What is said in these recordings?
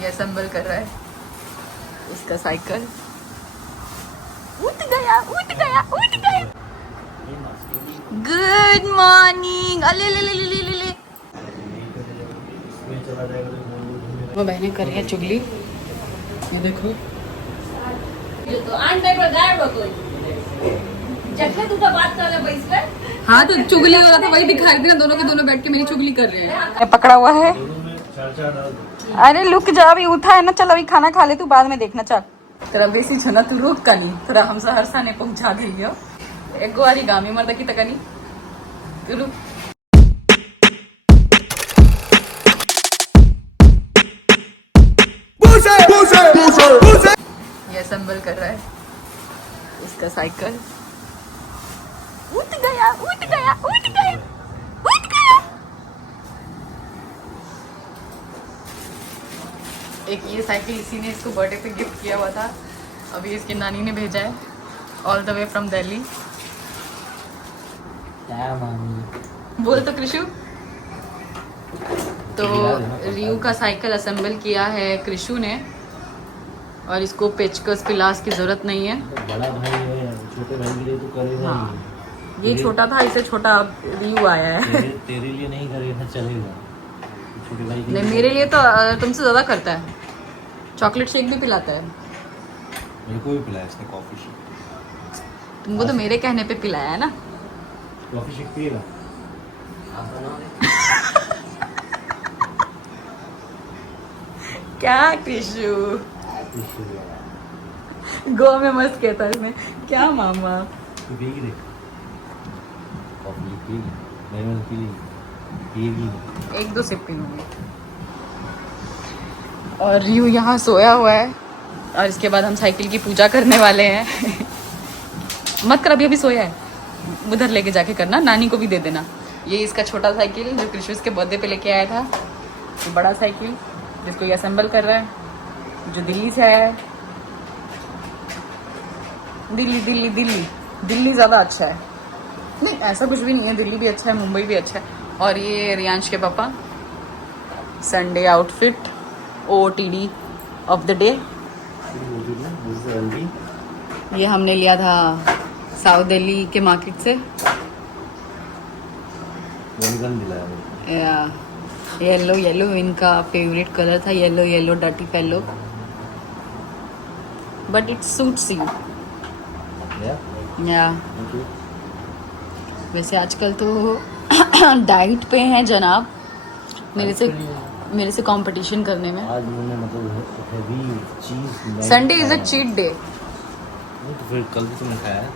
ये असेंबल कर रहा है इसका साइकिल। उठ गया उठ गया उठ गया। Good morning. अले ले ले ले ले ले ले। वो बहनें कर रही हैं चुगली। ये देखो हाँ तो चुगली हो रहा था वही दिखाई दे। दोनों के दोनों बैठ के मेरी चुगली कर रहे हैं। पकड़ा हुआ है। अरे लुक जा अभी उठा है ना। चल अभी खाना खा ले तू बाद में देखना। चल तेरा बेसी छना तू रोक का नहीं तेरा हम सहरसा ने पहुंचा गई हो एक बारी गामी मर्द की तकनी तू रुक। ये असेंबल कर रहा है इसका साइकिल। उठ गया उठ गया उठ गया उठ गया। एक ये साइकिल इसी ने इसको बर्थडे पे गिफ्ट किया हुआ था। अभी इसकी नानी ने भेजा है all the way from Delhi. बोल तो कृषु। तो रियू का साइकिल असेंबल किया है कृषु ने और इसको पेचकस पिलास की जरूरत नहीं है। बड़ा भाई है छोटे भाई के लिए तो करेगा। हाँ। ये छोटा था इससे छोटा रियू आया है। तेरे लिए नहीं करेगा चलेगा। छोटे भाई नहीं मेरे लिए तो तुमसे ज्यादा करता है। चॉकलेट शेक भी पिलाता है। मेरे को भी पिलाया इसने कॉफी शेक। तुमको तो मेरे कहने पे पिलाया है ना। कॉफी शेक पिएगा। क्या कृषु गो में मस्त कहता है इसमें क्या मामा। तू पिएगी देख कॉफी पिएगी। मैं पिएगी एक दो सिप पीऊंगी। और रियू यहाँ सोया हुआ है और इसके बाद हम साइकिल की पूजा करने वाले हैं। मत कर अभी सोया है। उधर लेके जाके करना नानी को भी दे देना। ये इसका छोटा साइकिल जो कृष्ण के बर्थडे पे लेके आया था। ये बड़ा साइकिल जिसको ये असेंबल कर रहा है जो दिल्ली से आया है। दिल्ली दिल्ली दिल्ली दिल्ली ज़्यादा अच्छा है। नहीं ऐसा कुछ भी नहीं है। दिल्ली भी अच्छा है मुंबई भी अच्छा है। और ये रियांश के पापा Sunday outfit OOTD of the day. ये हमने लिया था साउथ दिल्ली के मार्केट से। येलो येलो इनका फेवरेट कलर था। Yellow yellow dirty fellow but it suits you. या वैसे आजकल तो डाइट पे हैं जनाब। मेरे से कंपटीशन करने में। आज मैंने मतलब हेवी चीज। Sunday is a cheat day. तो फिर कल भी तुमने खाया है।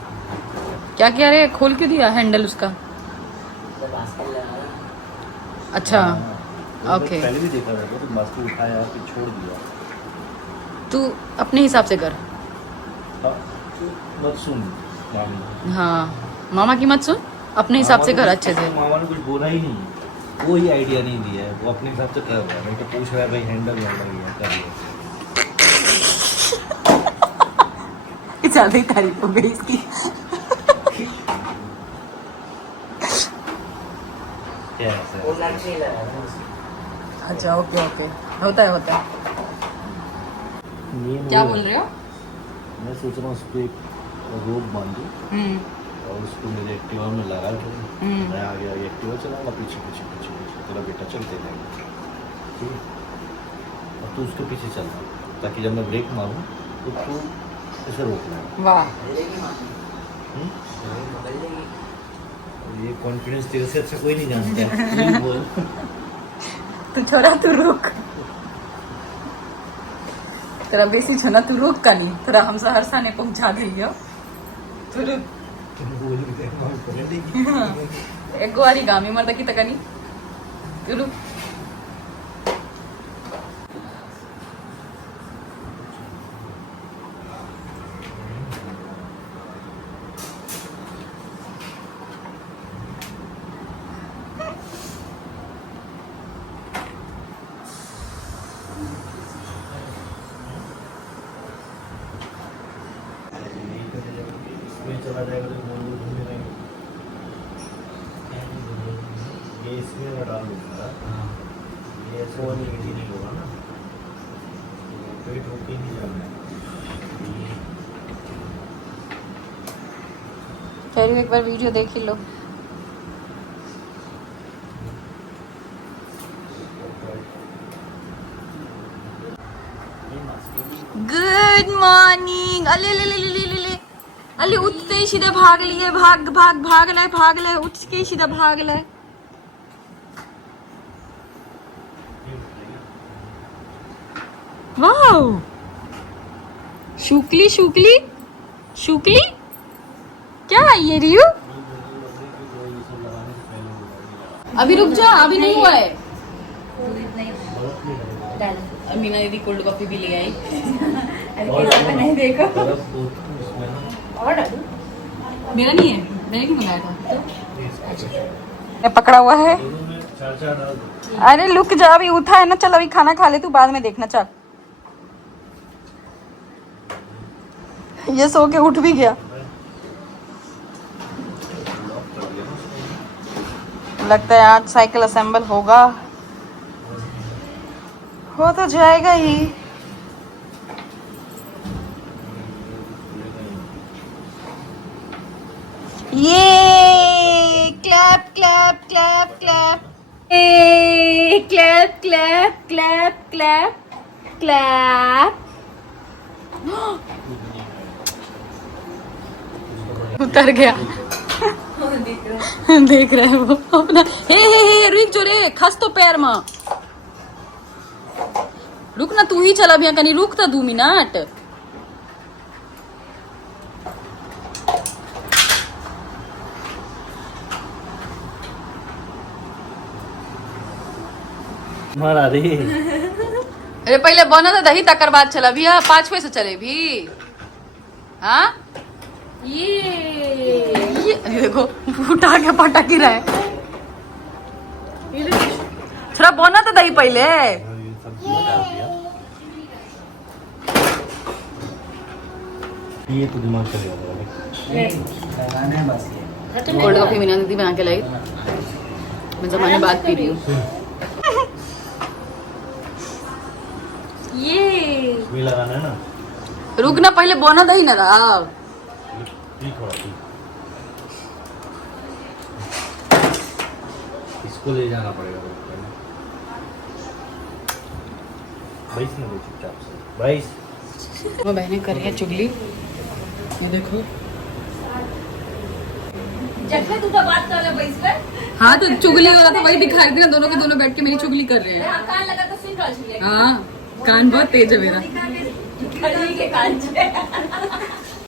क्या किया रे खोल क्यों दिया हैंडल उसका। अच्छा ओके। पहले भी देखा था तो बास्केट उठाया फिर छोड़ दिया। तू अपने हिसाब से कर। मत सुन मामी। हाँ मामा की मत सुन। अपने हिसाब से कर अच्छे से। मामा ने कुछ बोला ही नहीं। वो ही आइडिया नहीं दिया है। वो अपने हिसाब से कर रहा है। मैं तो पूछ रहा है भाई हैंडल वाला कर लिया। ज्यादा ही तारीफ हो गई इसकी। अच्छा ओके ओके होता है। क्या बोल रहे हो। मैं सोच रहा हूँ उस पर एक रोप बांधूँ और उसको मेरे एक्टिवा में लगा दूँ। मैं आगे आगे एक्टिवा चलाऊंगा पीछे पीछे पीछे पीछे तेरा बेटा चलते रहेगा। ठीक है और तू उसके पीछे चलना ताकि जब मैं ब्रेक मारूँ तो तू ऐसे रोक लेना। वाह ये कॉन्फिडेंस तेरे से अच्छा कोई नहीं जानता है। तू बोल। तू छोरा तू रुक। तेरा बेसी छना तू रुक का नहीं तेरा हम सहरसा ने पहुंचा गई हो तू रुक। एक बारी गामी मर्द की तकनी तू रुक। चला जाएगा तो घूमने में ये इसमें मैं डाल दूँगा। ये ऐसे नहीं होगा ना। पेट होके नहीं जाना है। फिर एक बार वीडियो देख ही लो। Good morning. अले ले ले ले ले ले ले अले उठते ही सीधा भाग लिए, भाग भाग भाग ले उठ के ही सीधा भाग ले। वाओ शुक्ली शुक्ली शुक्ली क्या है ये रियू? अभी रुक जा, अभी नहीं हुआ है। मीना दीदी कोल्ड कॉफी भी ले आई। नहीं देखो मेरा नहीं है, मैंने नहीं मंगाया था। मैं पकड़ा हुआ है। अरे लुक जा, अभी उठा है ना, चल अभी खाना खा ले तू, बाद में देखना। चल ये सो के उठ भी गया। लगता है आज साइकिल असेंबल होगा, हो तो जाएगा ही। ये clap clap clap clap clap clap clap clap clap. उतर गया। देख रहा है वो अपना। हे रुक जो रे, खस तो पैर में। रुक ना, तू ही चला भी कहीं, रुक तो 2 मिनट। मारा रे। अरे पहले बना था दही, तकर बाद चला भी। 5वें से चले भी। हाँ ये देखो उठा के पटक ही रहा है। थोड़ा बना था दही पहले। ये तो दिमाग चलेगा। कोल्ड कॉफी मीना दीदी बना के लाई, मैं जमाने बाद पी रही हूँ। ये भी लगाना है ना। रुक ना, पहले बना दही ना रहा। इसको ले जाना पड़ेगा भाई से, चुपचाप से भाई। वो बहनें कर रही है चुगली, ये देखो। तू तो बात कर ले पे। हाँ तो चुगली हो रहा था, वही दिखाई दे ना, दोनों के दोनों बैठ के मेरी चुगली कर रहे हैं। कान लगा तो सुन रहा है। हाँ कान बहुत तेज है मेरा। के कान से